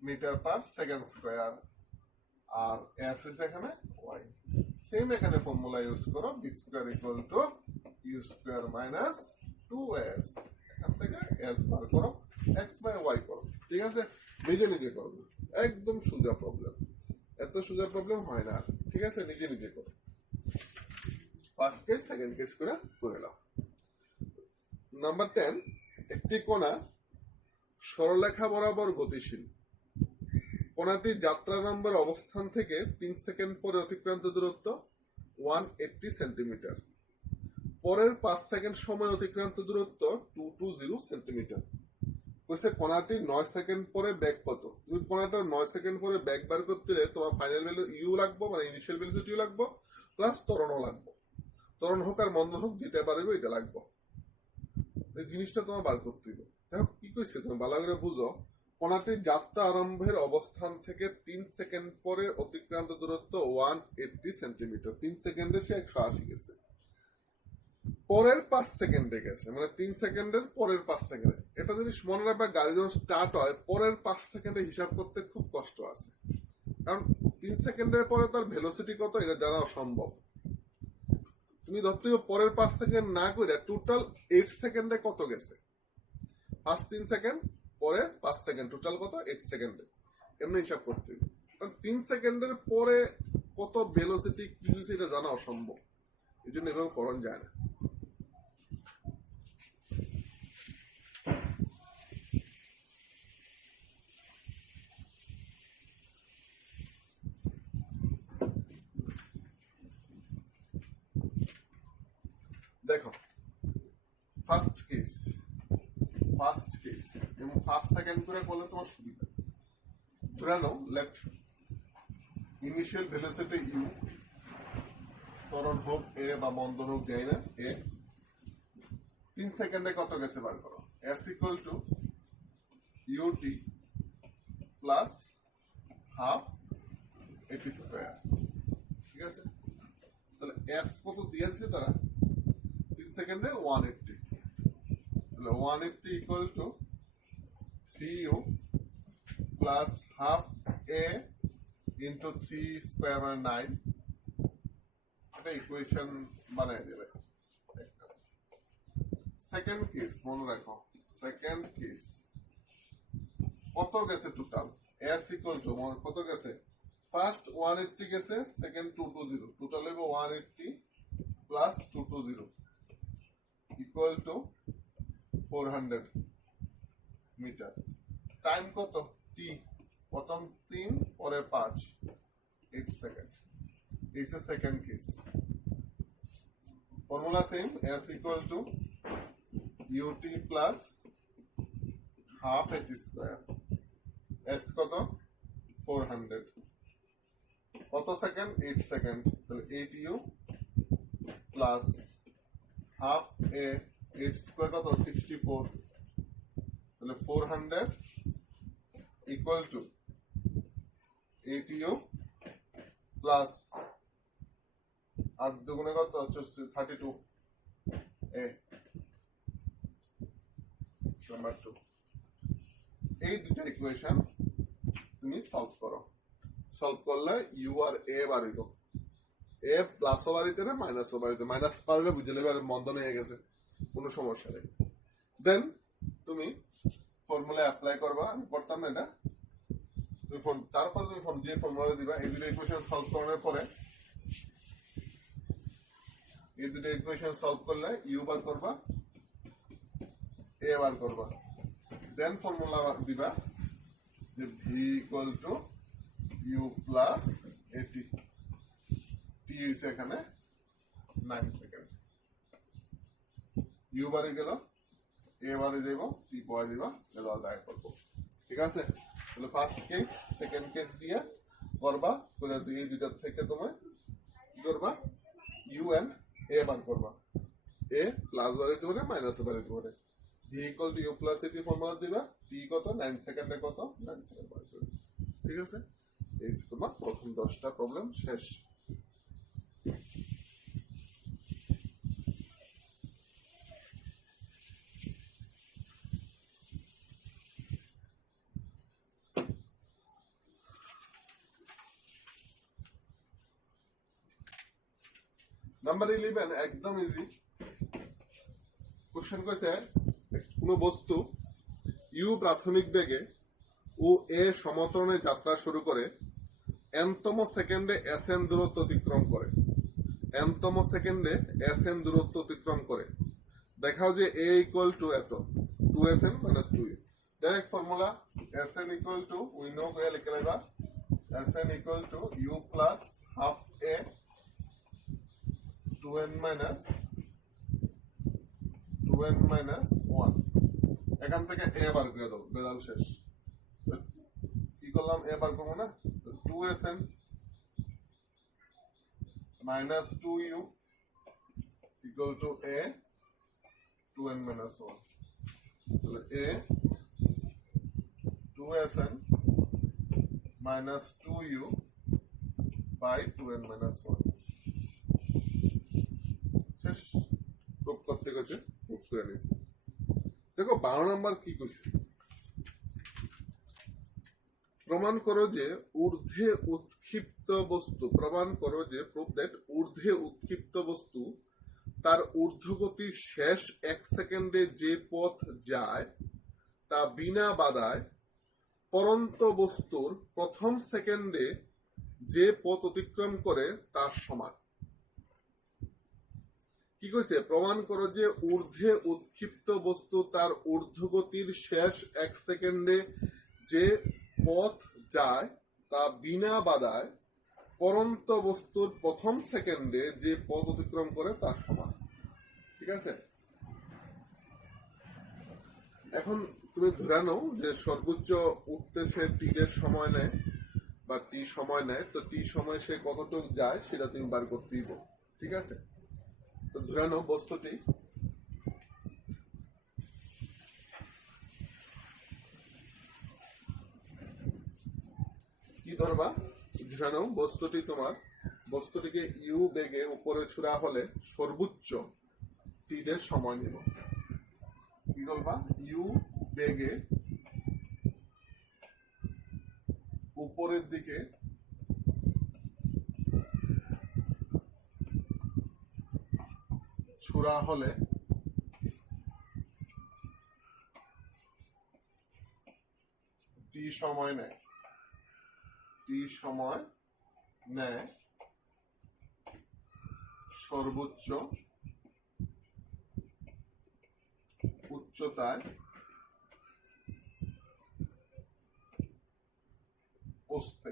মিটার পার সেকেন্ড স্কয়ার, আর এস হইছে এখানে ওয়াই। সেম এখানে ফর্মুলা ইউজ করো, V square equal to U square minus 2s, এখান থেকে s বার করো, x বাই y করো। ঠিক আছে, নিজে নিজে করবে, একদম সোজা প্রবলেম, এত সোজা প্রবলেম হয় না। ঠিক আছে, নিজে নিজে করো। ফার্স্ট কেস সেকেন্ড কেস করে নাও। নাম্বার 10, একটি কণা সরলরেখা বরাবর গতিশীল। কণাটি যাত্রারম্ভের অবস্থান থেকে 3 সেকেন্ড পরে অতিক্রান্ত দূরত্ব 180 সেন্টিমিটার। পরের 5 সেকেন্ড সময় অতিক্রান্ত দূরত্ব 220 সেন্টিমিটার। কইছে কণাটি 9 সেকেন্ড পরে বেগ কত? তুমি কণাটা 9 সেকেন্ড পরে বেগ বার করতে তোমার ফাইনাল ভ্যালু ইউ লাগবে, মানে ইনিশিয়াল ভ্যালু ইউ লাগবে, প্লাস ত্বরণও লাগবে। ত্বরণ হোক আর মন্দন হোক, যেটা পারবে এটা লাগবে। এই জিনিসটা তোমার বার করতে হবে। দেখো কি কইছে, তুমি ভালো করে বুঝো। কণাটির যাত্রা আরম্ভের অবস্থান থেকে 3 সেকেন্ড পরে অতিক্রান্ত দূরত্ব 180 সেন্টিমিটার। 3 সেকেন্ডে সে 180 গেছে। পরের 5 সেকেন্ডে গেছে, মানে 3 সেকেন্ডের পরের 5 সেকেন্ডে। এটা যদি মনে রাখবা, গাড়ি যখন স্টার্ট হয় পরের 5 সেকেন্ডে হিসাব করতে খুব কষ্ট আছে, কারণ 3 সেকেন্ডের পরে তার ভেলোসিটি কত এটা জানা অসম্ভব। তুমি ধরতে পরের 5 সেকেন্ড না করে টোটাল 8 সেকেন্ডে কত গেছে, ফার্স্ট 3 সেকেন্ড পরে 5 সেকেন্ড, টোটাল কত 8 সেকেন্ডে, এমনি হিসাব করতে হবে। কারণ 3 সেকেন্ডের পরে কত ভেলোসিটি কি হয়েছে এটা জানা অসম্ভব, এই জন্য এভাবে করণ যায় না। দেখো ফার্স্ট কেস এবং ফার্স্ট সেকেন্ড করে করলে তোমার সুবিধা। ধরে নাও লেফট ইনিশিয়াল ভেলোসিটি ইউ, ত্বরণ হোক এ বা মন্দন হোক যাই না, এ 3 সেকেন্ডে কত গেছে বার করো। s ইকুয়াল টু ut প্লাস হাফ এটি স্কয়ার। ঠিক আছে, তাহলে s কত দিয়েছে তারা, 3 সেকেন্ডে 180, তাহলে 180 equal to 3u plus half a into 3 square মানে 9। এটা ইকুয়েশন বানিয়ে দেবে। সেকেন্ড কেস মনে রাখো, সেকেন্ড কেস কত গেছে টোটাল, s ইকুয়াল টু কত গেছে, ফার্স্ট 180 গেছে, সেকেন্ড 220, টোটাল হবে 180 plus 220 equal to 400 metre. Time কত, t, প্রথম 3 পরে 5, 8 সেকেন্ড। এই হচ্ছে second case. Formula same, s ইকুয়াল টু ut plus half at square. s কত 400, কত সেকেন্ড 8 সেকেন্ড, তাহলে 8u plus half a, 8 square কত 64, তাহলে 400 ইকুয়াল টু 8u প্লাস 8 দুগুণে কত হচ্ছে 32 a। নাম্বার 2, এই দুটো ইকুয়েশন তুমি সলভ করো। সলভ করলে you R A বাড়িব, A plus ও বাড়িতে না মাইনাস ও বাড়িতে, মাইনাস পারলে বুঝে নেবে মন্দন হয়ে গেছে, কোনো সমস্যা নেই। দেন তুমি ফর্মুলা অ্যাপ্লাই করবা, আমি করতাম না এটা, তুমি তারপর তুমি যে ফর্মুলা দিবা, এই দুটো ইকুয়েশন সলভ করার পরে, এই দুটো ইকুয়েশন সলভ করলে ইউ বার করবা, এ বার করবা, দেন ফর্মুলা দিবা যে V equal to U plus at, T হইছে এখানে 9 সেকেন্ড, ইউ বাড়ি গেল, এ বাড়ি দেব, টি পরে দিবা, রেজাল্ট দায়ের করবো। ঠিক আছে, তাহলে ফার্স্ট কেস সেকেন্ড কেস দিয়ে করবা, করে এই দুইটার থেকে তুমি কি করবা, ইউ এন্ড এ বার করবা, এ প্লাস বাড়িতে পারে মাইনাস বাড়িতে পারে, V equal to U plus at formula দিবা, টি কত 9 সেকেন্ডে কত 9 সেকেন্ড বার করবে। ঠিক আছে, এই তোমার প্রথম 10টা প্রবলেম শেষ। নাম্বার 11 একদম ইজি কোশ্চেন কইছে কোন বস্তু ইউ প্রাথমিক বেগে ও এ সমতলে যাত্রা শুরু করে এনতম সেকেন্ডে এসএন দূরত্ব অতিক্রম করে এনতম সেকেন্ডে এসএন দূরত্ব অতিক্রম করে দেখাও যে এ ইকুয়াল টু এত 2sn minus 2u direct formula sn equal to we know করে লিখে নেবা sn equal to u plus half a 2n minus 1 এখান থেকে a বার করে দাও বেদাল শেষ কি করলাম a বার করব না 2sn minus 2u equal to a 2n minus 1 তাহলে a 2sn minus 2u by 2n minus 1 শেষ প্রুফ করতে গেছে প্রুফ করে নিয়েছি দেখো 12 নাম্বার কি কইছে প্রমাণ করো যে ঊর্ধ্বে উৎক্ষিপ্ত বস্তু প্রমাণ করো যে প্রুফ দ্যাট ঊর্ধ্বে উৎক্ষিপ্ত বস্তু তার ঊর্ধ্বগতির শেষ 1 সেকেন্ডে যে পথ যায় তা বিনা বাধায় পরন্ত বস্তুর প্রথম সেকেন্ডে যে পথ অতিক্রম করে তার সমান কি কইছে প্রমাণ করো যে ঊর্ধ্বে উৎক্ষিপ্ত বস্তু তার ঊর্ধ্বগতির শেষ 1 সেকেন্ডে যে পথ যায় তা বিনা বাধায় পরন্ত বস্তুর প্রথম সেকেন্ডে যে পথ অতিক্রম করে তার সমান ঠিক আছে এখন তুমি ধরে নাও যে সর্বোচ্চ উঠতে সে টি এর সময় নেয় বা টি সময় নেয় তো টি সময় সে কতটুকু যায় সেটা তুমি বার করতে দিব ঠিক আছে তো ধরে নাও বস্তুটি কি ধরবা ধরে নাও বস্তুটি তোমার বস্তুটিকে ইউ বেগে উপরে ছুড়া হলে সর্বোচ্চ টি এর সময় নিব কি বলবা ইউ বেগে উপরের দিকে ছুড়া হলে টি সময় নেয় সর্বোচ্চ উচ্চতায় পৌঁছতে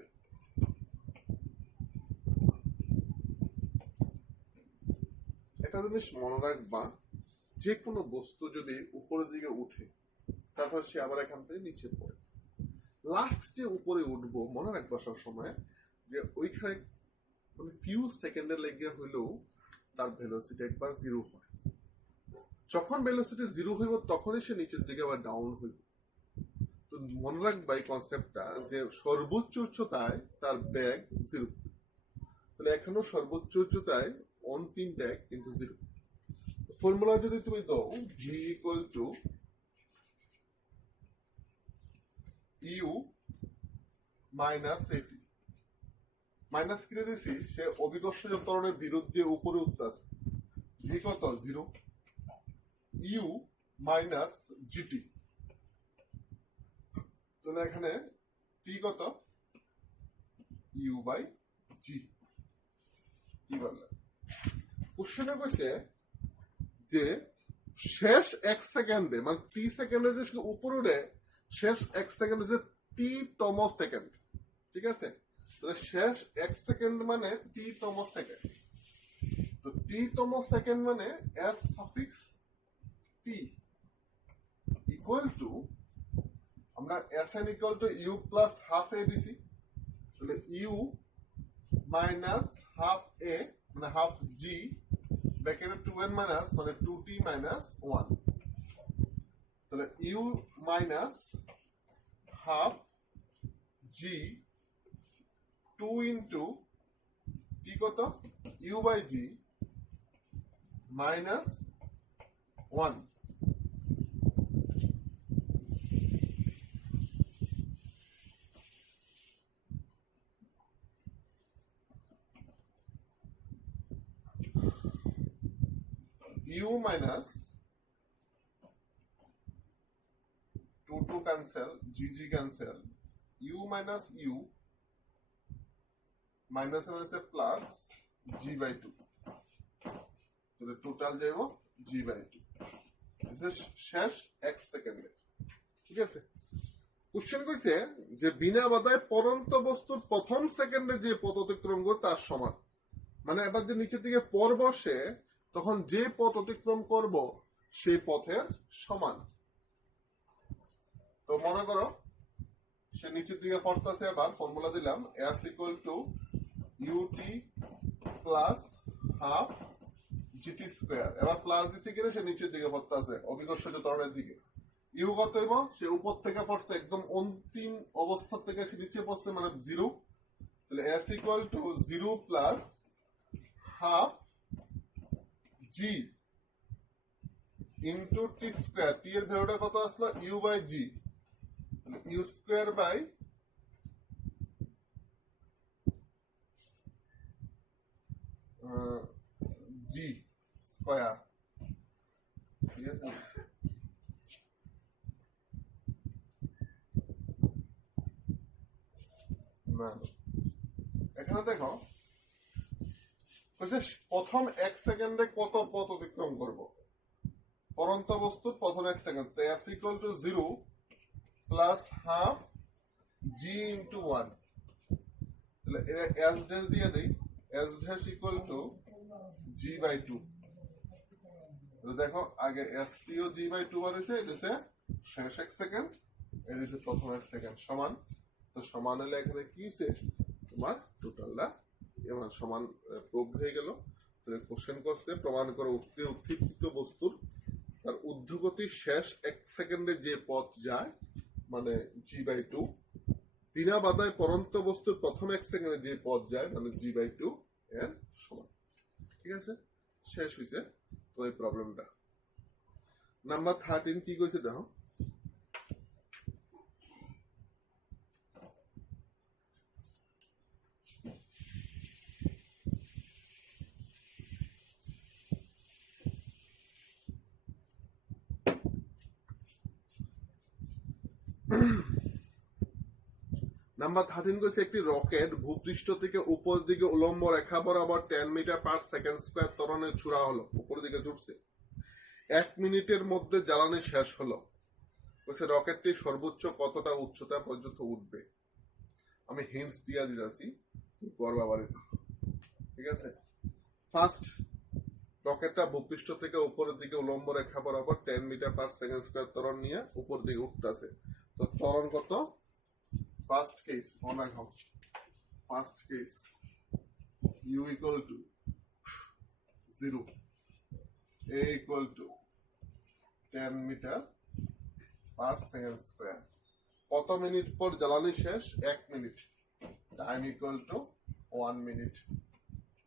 একটা জিনিস মনে রাখবা যে কোনো বস্তু যদি উপরের দিকে উঠে তারপর সে আবার এখান থেকে নিচে পড়ে লাস্ট যে উপরে উঠবো মনে রাখবা সব সময় যে ওইখানে মানে ফিউ সেকেন্ডের লেগে হইলেও তার ভেলোসিটি একবার জিরো হয় যখন ভেলোসিটি জিরো হইব তখনই সে নিচের দিকে আবার ডাউন হইব তো মনে রাখবা এই কনসেপ্টটা যে সর্বোচ্চ উচ্চতায় তার বেগ জিরো তাহলে এখনো সর্বোচ্চ উচ্চতায় অন্তিম বেগ কিন্তু জিরো ফর্মুলা যদি তুমি দাও v equal to U minus at minus কিনে দিছি সে অভিকর্ষজ ত্বরণের বিরুদ্ধে উপরে উঠতেছে ভি কত 0 ইউ মাইনাস জিটি তাহলে এখানে টি কত ইউ বাই জি কি বললেন কোশ্চেনে কইছে যে শেষ 1 সেকেন্ডে মানে টি সেকেন্ডে যে উপরে উঠে শেষ 1 সেকেন্ডে যে টি তম সেকেন্ড ঠিক আছে তাহলে শেষ 1 সেকেন্ড মানে টি তম সেকেন্ড তো টি তম সেকেন্ড মানে S suffix T equal to আমরা sn equal to U plus half A দিছি তাহলে ইউ মাইনাস হাফ এ মানে হাফ জি ব্র্যাকেটে 2n মাইনাস মানে 2t মাইনাস 1 তাহলে U minus half G 2 into T কত U by G minus 1 1 u minus 2 cancel, g cancel, u minus u minus plus g by 2, তাহলে টোটাল যাব g by 2 শেষ x সেকেন্ডে। ঠিক আছে, কোশ্চেন কইছে যে বিনা বাধায় পরন্ত বস্তুর প্রথম সেকেন্ডে যে পথ অতিক্রম করে তার সমান, মানে এবার যে নিচের দিকে পর বসে তখন যে পথ অতিক্রম করব সেই পথের সমান। তো মনে করো সে নিচের দিকে পড়তেছে, এবার ফর্মুলা দিলাম s equal to ut plus half gt square, এবার প্লাস দিতে গেলে সে নিচের দিকে পড়তেছে অভিকর্ষজ ত্বরণের দিকে। ইউ কত হইব, সে উপর থেকে পড়ছে একদম অন্তিম অবস্থা থেকে সে নিচে পড়ছে মানে 0, তাহলে s equal to 0 plus half g into t square, t এর ভ্যালুটা কত আসলো u by g, u square by g square। ঠিক আছে, না এখানে দেখো প্রথম 1 সেকেন্ডে কত পথ অতিক্রম করব, পরন্ত বস্তুর প্রথম 1 সেকেন্ড, তো s equal to 0 plus half g into 1, তাহলে s dash দিয়ে দেই, s dash equal to g by 2। দেখো আগে s T O g by 2 বাড়িছে, এটা হচ্ছে শেষ 1 সেকেন্ড, এটা হচ্ছে প্রথম 1 সেকেন্ড সমান। তো সমান হলে এখানে কি হইছে, তোমার টোটালটা এবার সমান প্রুভ হয়ে গেল। তাহলে কোশ্চেন করছে প্রমাণ করো উৎক্ষিপ্ত বস্তুর তার ঊর্ধ্বগতি শেষ 1 সেকেন্ডে যে পথ যায় মানে g by 2, বিনা বাধায় পরন্ত বস্তুর প্রথম 1 সেকেন্ডে যে পথ যায় মানে g by 2 এর সমান। ঠিক আছে, শেষ হইছে তো এই প্রবলেমটা। নাম্বার 13 কি কইছে দেখো, নাম্বার 13 কইছে একটি রকেট ভূপৃষ্ঠ থেকে উপর দিকে উলম্ব রেখা বরাবর 10 মিটার পার সেকেন্ড স্কয়ার ত্বরণে ছুড়া হলো, উপর দিকে ছুটছে, 1 মিনিটের মধ্যে জ্বালানি শেষ হলো। কইছে রকেটটি সর্বোচ্চ কতটা উচ্চতা পর্যন্ত উঠবে। আমি হিন্টস দিয়া দিতেছি, করবা বাড়িতে। ঠিক আছে, ফার্স্ট রকেটটা ভূপৃষ্ঠ থেকে উপরের দিকে উলম্ব রেখা বরাবর 10 মিটার পার সেকেন্ড স্কয়ার ত্বরণ নিয়ে উপর দিকে উঠতেছে। তো ত্বরণ কত, ফার্স্ট কেস মনে রাখো, first case u equal to 0, a equal to 10 metre per second square, কত মিনিট পর জ্বালানি শেষ, 1 minute, time equal to 1 minute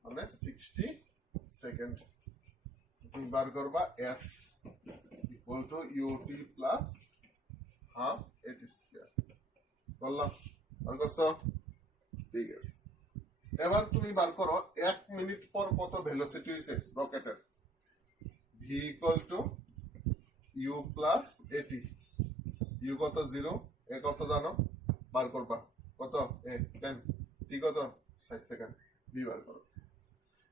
মানে 60 সেকেন্ড। তুমি বার করবা s ইকুয়াল টু ut plus half at square, বললাম বার করছো। ঠিক আছে, এবার তুমি বার করো 1 মিনিট পর কত ভেলোসিটি হইছে রকেটের, v equal two u plus at, u কত 0, a কত জানো বার করবা, কত a 10, t কত 60 সেকেন্ড, v বার করো।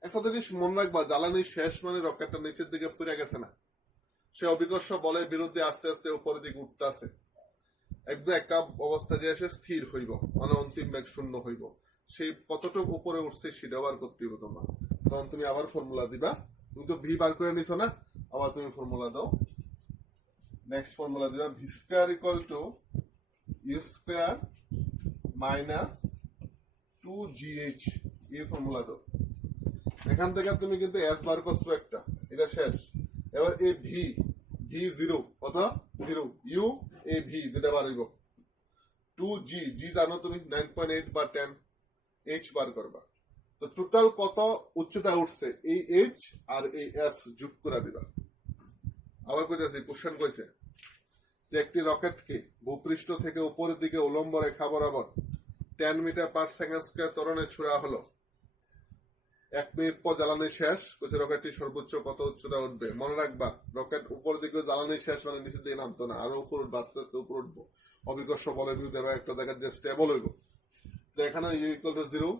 একটা জিনিস মনে রাখবা, জ্বালানি শেষ মানে রকেটটা নিচের দিকে ফিরে গেছে না, সে অভিকর্ষ বলের বিরুদ্ধে আস্তে আস্তে উপরের দিকে উঠতেছে, একদম একটা অবস্থা যে এসে স্থির হইব মানে অন্তিম বেগ শূন্য হইব, সেই কতটুকু উপরে উঠছে সেটা বার করতে হবে তোমার। তখন তুমি আবার ফর্মুলা দিবা, তুমি তো ভি বার করে নিছো না, আবার তুমি ফর্মুলা দাও, নেক্সট ফর্মুলা দিবা V square equal to U square minus 2gh, এই ফর্মুলা দাও। এখান থেকে তুমি কিন্তু এস বার করছো একটা, এটা শেষ। এবার এই ভি, ভি 0 কত 0, ইউ এ ভি যেটা বার হইব 2g, জি জানো তুমি 9.8 বা 10, h বার করবা। তো টোটাল কত উচ্চতা উঠছে এই h আর এই s যোগ করে দিবা। আবার কইতাছি কোশ্চেন কইছে যে একটি রকেটকে ভূপৃষ্ঠ থেকে উপরের দিকে উলম্ব রেখা বরাবর 10 মিটার পার সেকেন্ড স্কয়ার ত্বরণে ছুড়া হলো, 1 মিনিট পর জ্বালানি শেষ, কইছে রকেটটি সর্বোচ্চ কত উচ্চতা উঠবে। মনে রাখবা রকেট উপর দিকে জ্বালানি শেষ মানে নিচের দিকে নামতো না, আরো উপর উঠবে, আস্তে আস্তে উপর উঠবো অবিকর্ষ বলের বিরুদ্ধে একটা জায়গায় যে স্টেবল হইব। তো এখানে u = 0,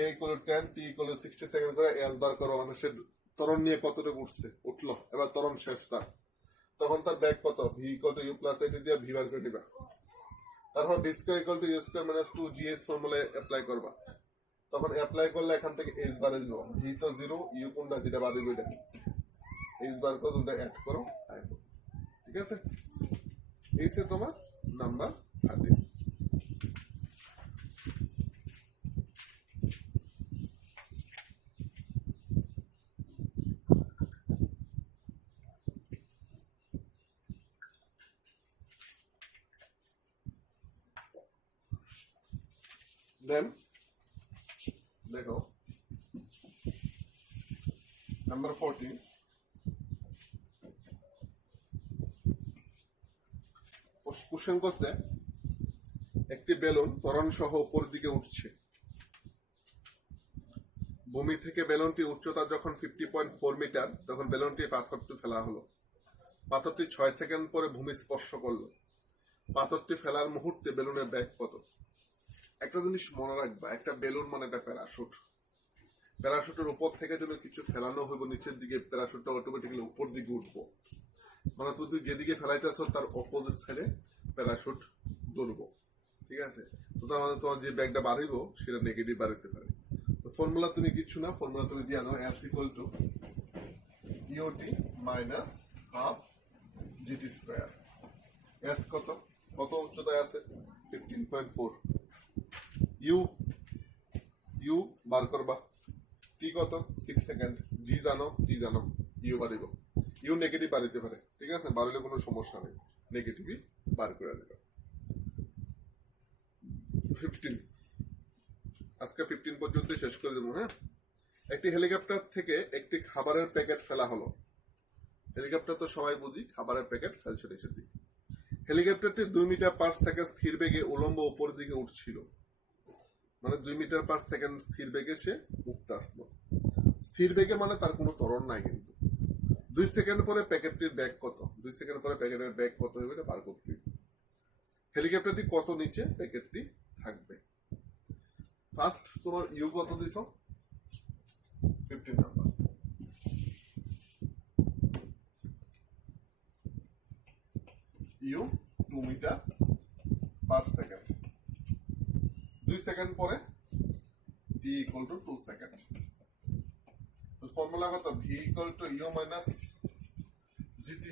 a = 10, t = 60 সেকেন্ড করে এস বার করো, মানুষের ত্বরণ নিয়ে কতটুকু উঠলো, এবার ত্বরণ শেষ তার, তখন তার ব্যাগ কত, v = u + at দিয়ে v বার করে দিবা। তারপর v² = u² - 2gs formula apply করবা, তখন অ্যাপ্লাই করলে এখান থেকে h বার দিব, v তো 0, u কোনটা যেটা বাদ দিব এটা h বার করে দুটো অ্যাড করো, ঠিক আছে। এই সে তোমার নাম্বার 30। দেন দেখো নাম্বার 14, কোশ্চেন করছে একটি বেলুন ত্বরণ সহ উপর দিকে উঠছে, ভূমি থেকে বেলুনটি উচ্চতা যখন 50.4 মিটার, তখন বেলুনটি পাথরটি ফেলা হলো, পাথরটি 6 সেকেন্ড পরে ভূমি স্পর্শ করলো, পাথরটি ফেলার মুহূর্তে বেলুনের ব্যাগ কত। একটা জিনিস মনে রাখবা, একটা বেলুন মানে একটা প্যারাশুট, প্যারাশুটের উপর থেকে যদি কিছু ফেলানো হইব নিচের দিকে, প্যারাশুটটা অটোমেটিক্যালি উপর দিকে উঠবো, মানে তুই যেদিকে ফেলাইতেছ তার অপোজিট সাইডে প্যারাশুট দৌড়বো, ঠিক আছে। তো তার মানে তোমার যে ব্যাগটা বাড়িব সেটা নেগেটিভ বাড়িতে পারে। তো ফর্মুলা তুমি কিছু না, ফর্মুলা তুমি দিয়ে আনো, s = ut - half gt²। s কত, কত উচ্চতায় আছে, 15.4, u বার করবা, t কত 6 সেকেন্ড, g জানো, t জানো, u বাড়িব, u নেগেটিভ বাড়িতে পারে, ঠিক আছে, বাড়লে কোনো সমস্যা নেই, নেগেটিভই বার করে দেবে। 15, আজকে 15 পর্যন্ত শেষ করে দেবো। হ্যাঁ, একটি হেলিকপ্টার থেকে একটি খাবারের প্যাকেট ফেলা হলো, হেলিকপ্টার তো সবাই বুঝি, খাবারের প্যাকেট ফেলছে নিচের দিকে। হেলিকপ্টারটি 2 মিটার পার সেকেন্ড স্থির বেগে উলম্ব উপর দিকে উঠছিল, মানে 2 মিটার পার সেকেন্ড স্থির বেগে সে উঠতে আসলো। স্থির বেগে মানে তার কোনো ত্বরণ নাই, কিন্তু 2 সেকেন্ড পরে প্যাকেটটির ব্যাগ কত, 2 সেকেন্ড পরে প্যাকেটের ব্যাগ কত হবে এটা বার করতে হবে। হেলিকপ্টারটি কত নিচে প্যাকেটটি থাকবে। ফার্স্ট তোমার ইউ কত দিছ, 15 number, U 2 metre per second, 2 second পরে t = 2 সেকেন্ড। তো ফর্মুলা কত, v = u - gt,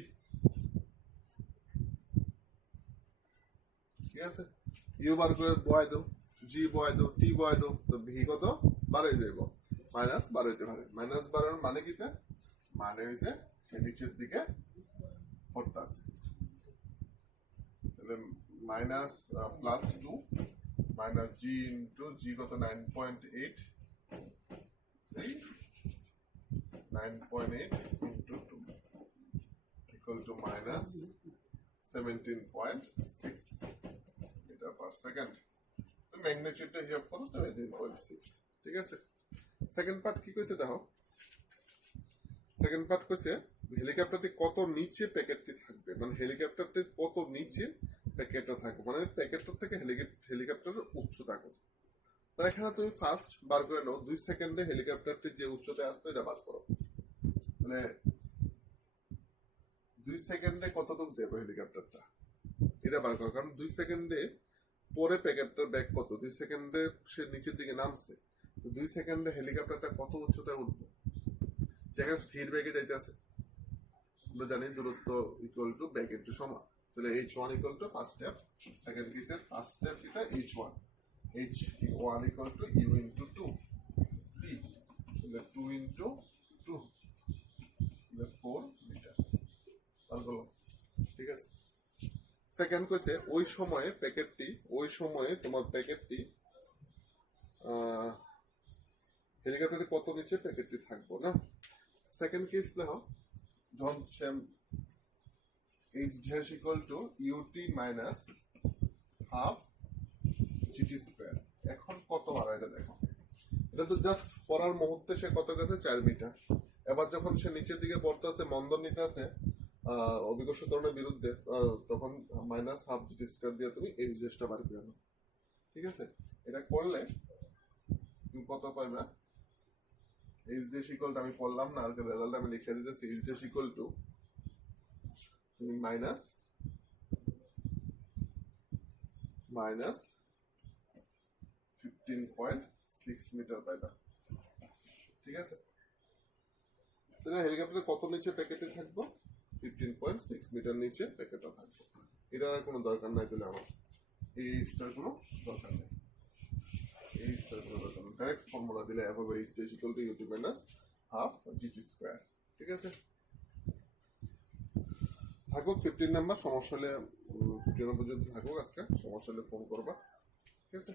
ঠিক আছে। ইউ বার করে বয় দাও, জি বয় দাও, টি বয় দাও, তো ভি কত বাড়াই যাইব, মাইনাস বাড়াইতে পারে, মাইনাস বাড়ানোর মানে কি, মানে হইছে নিচের দিকে পড়তাছে, তাহলে minus +2 minus G into G কত 9.8, 9.8 into 2 equal to minus 17.6 metre per second. ম্যাগনিটিউডটা হিসাব করো, 17.6, ঠিক আছে। সেকেন্ড পার্ট কি কইছে দেখো, সেকেন্ড পার্ট কইছে হেলিকপ্টারটি কত নিচে প্যাকেটটি থাকবে, মানে হেলিকপ্টারটি কত নিচে প্যাকেটটা থাকবে, মানে প্যাকেটটা থেকে হেলিকপ্টারের উচ্চতা কত। তো এখানে তুমি ফার্স্ট বার করে নাও, 2 সেকেন্ডে হেলিকপ্টারটি যে উচ্চতায় আসবে এটা বার করো, মানে 2 সেকেন্ডে কতটুকু যাবে হেলিকপ্টারটা এটা বার করো, কারণ 2 সেকেন্ডে পরে প্যাকেটটার ব্যাগ কত, 2 সেকেন্ডে সে নিচের দিকে নামছে, তো 2 সেকেন্ডে হেলিকপ্টারটা কত উচ্চতায় উঠবে, যেখানে স্থির বেগে যাইতেছে, আমরা জানি দূরত্ব ইকুয়াল টু ব্যাগ ইনটু সময়, তাহলে h1 equal to first step, second কেসে ফার্স্ট স্টেপ কিটা h1, h1 equal to u into 2 t, তাহলে 2 ইনটু 2 তাহলে 4 মিটার, তাহলে ঠিক আছে। সেকেন্ড কইছে ওই সময়ে প্যাকেটটি, ওই সময়ে তোমার প্যাকেটটি হেলিকপ্টারে কত নিচে প্যাকেটটি থাকবো না। সেকেন্ড কেস দেখো, যখন h dash equal to ut minus half gt², এখন কত বার এটা দেখো, এটা তো জাস্ট পড়ার মুহূর্তে সে কত গেছে 4 মিটার। এবার যখন সে নিচের দিকে পড়তে আছে, মন্দন নিতে আছে অভিকর্ষ ত্বরণের বিরুদ্ধে, তখন মাইনাস হাফ জিটি স্কয়ার দিয়ে তুমি এইচ ড্যাশটা বার করে নাও। ঠিক আছে, এটা করলে তুমি কত পাইবা? এইচ ড্যাশ ইকুয়াল টু, আমি পড়লাম না, আর রেজাল্ট আমি লিখে দিতেছি। এইচ ড্যাশ ইকুয়াল টু তুমি মাইনাস 15.6 মিটার পাইবা। ঠিক আছে, তাহলে হেলিকপ্টার কত নিচে প্যাকেটে থাকবো? 15.6 মিটার নিচে প্যাকেটটা থাকবে। এটার আর কোনো দরকার নাই, তাহলে আমার এই স্টার কোনো দরকার নেই, এই স্টার কোনো দরকার নেই। ডাইরেক্ট ফর্মুলা দিলে এফ হবে H dash equal to U T minus half GT square. ঠিক আছে, থাকুক 15 নাম্বার। সমস্যা হলে 15 পর্যন্ত থাকুক আজকে, সমস্যা হলে ফোন করবা। ঠিক আছে।